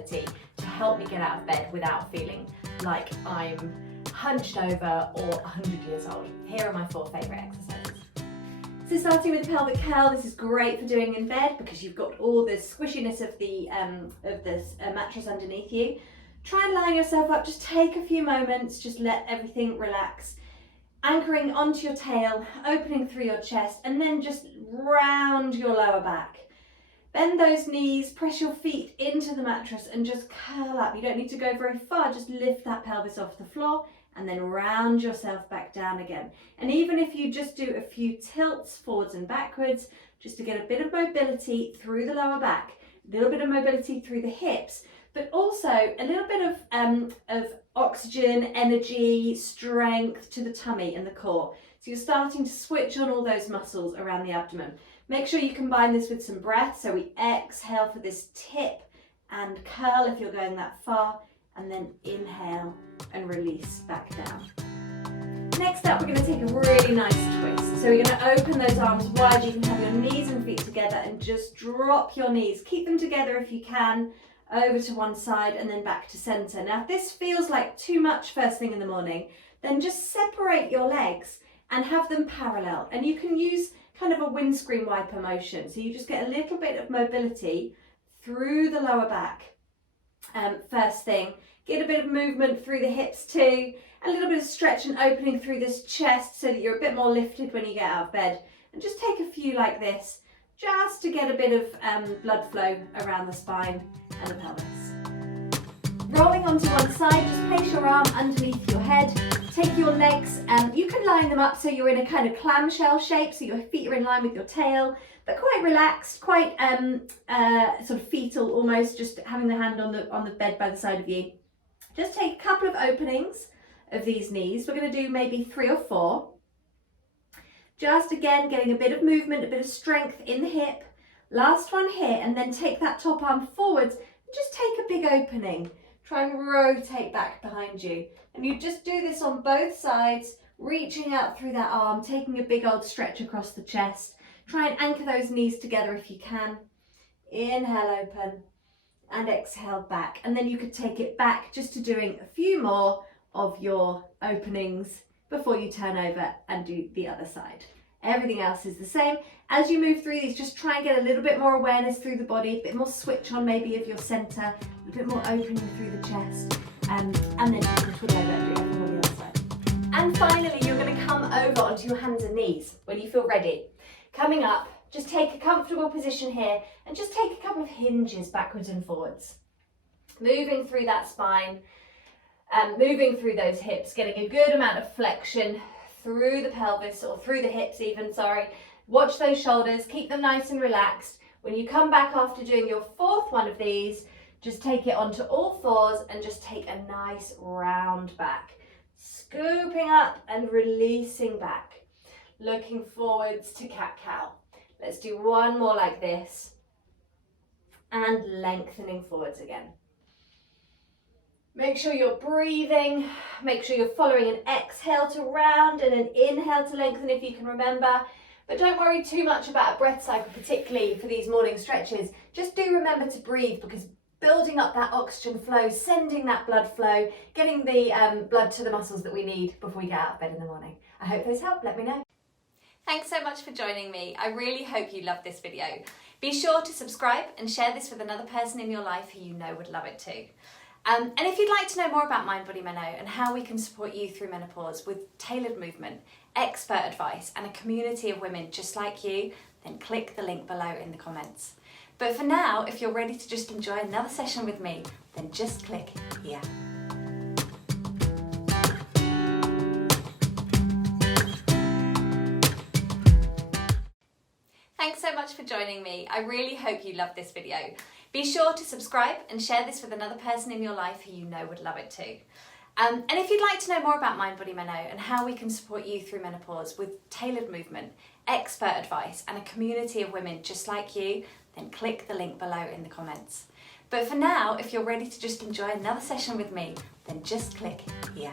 mobility to help me get out of bed without feeling like I'm hunched over or 100 years old. Here are my 4 favourite exercises. So starting with the pelvic curl, this is great for doing in bed because you've got all the squishiness of the mattress underneath you. Try and line yourself up, just take a few moments, just let everything relax. Anchoring onto your tail, opening through your chest, and then just round your lower back. Bend those knees, press your feet into the mattress and just curl up. You don't need to go very far, just lift that pelvis off the floor and then round yourself back down again. And even if you just do a few tilts forwards and backwards, just to get a bit of mobility through the lower back, a little bit of mobility through the hips, but also a little bit of oxygen, energy, strength to the tummy and the core. So you're starting to switch on all those muscles around the abdomen. Make sure you combine this with some breath. So we exhale for this tip and curl if you're going that far, and then inhale and release back down. Next up, we're going to take a really nice twist. So we're going to open those arms wide. You can have your knees and feet together and just drop your knees. Keep them together if you can, over to one side and then back to center. Now, if this feels like too much first thing in the morning, then just separate your legs and have them parallel. And you can use kind of a windscreen wiper motion. So you just get a little bit of mobility through the lower back. First thing, get a bit of movement through the hips too, a little bit of stretch and opening through this chest so that you're a bit more lifted when you get out of bed. And just take a few like this, just to get a bit of blood flow around the spine and the pelvis. Rolling onto one side, just place your arm underneath your head. Take your legs, you can line them up so you're in a kind of clamshell shape, so your feet are in line with your tail, but quite relaxed, quite sort of fetal almost, just having the hand on the bed by the side of you. Just take a couple of openings of these knees. We're going to do maybe 3 or 4. Just again, getting a bit of movement, a bit of strength in the hip. Last one here, and then take that top arm forwards and just take a big opening. Try and rotate back behind you. And you just do this on both sides, reaching out through that arm, taking a big old stretch across the chest. Try and anchor those knees together if you can. Inhale, open, and exhale back. And then you could take it back just to doing a few more of your openings before you turn over and do the other side. Everything else is the same. As you move through these, just try and get a little bit more awareness through the body, a bit more switch on maybe of your center, a bit more opening through the chest, and then you can twirl over and do everything on the other side. And finally, you're going to come over onto your hands and knees when you feel ready. Coming up, just take a comfortable position here and just take a couple of hinges backwards and forwards. Moving through that spine, moving through those hips, getting a good amount of flexion through the pelvis, or through the hips even, sorry. Watch those shoulders, keep them nice and relaxed. When you come back after doing your 4th one of these, just take it onto all 4s and just take a nice round back. Scooping up and releasing back. Looking forwards to cat-cow. Let's do one more like this. And lengthening forwards again. Make sure you're breathing. Make sure you're following an exhale to round and an inhale to lengthen if you can remember. But don't worry too much about a breath cycle, particularly for these morning stretches. Just do remember to breathe, because building up that oxygen flow, sending that blood flow, getting the blood to the muscles that we need before we get out of bed in the morning. I hope those help. Let me know. Thanks so much for joining me. I really hope you loved this video. Be sure to subscribe and share this with another person in your life who you know would love it too. And if you'd like to know more about Mind Body Menno and how we can support you through menopause with tailored movement, expert advice and a community of women just like you, then click the link below in the comments. But for now, if you're ready to just enjoy another session with me, then just click here. Thanks so much for joining me. I really hope you loved this video. Be sure to subscribe and share this with another person in your life who you know would love it too. And if you'd like to know more about Mind Body Menno and how we can support you through menopause with tailored movement, expert advice and a community of women just like you, then click the link below in the comments. But for now, if you're ready to just enjoy another session with me, then just click here.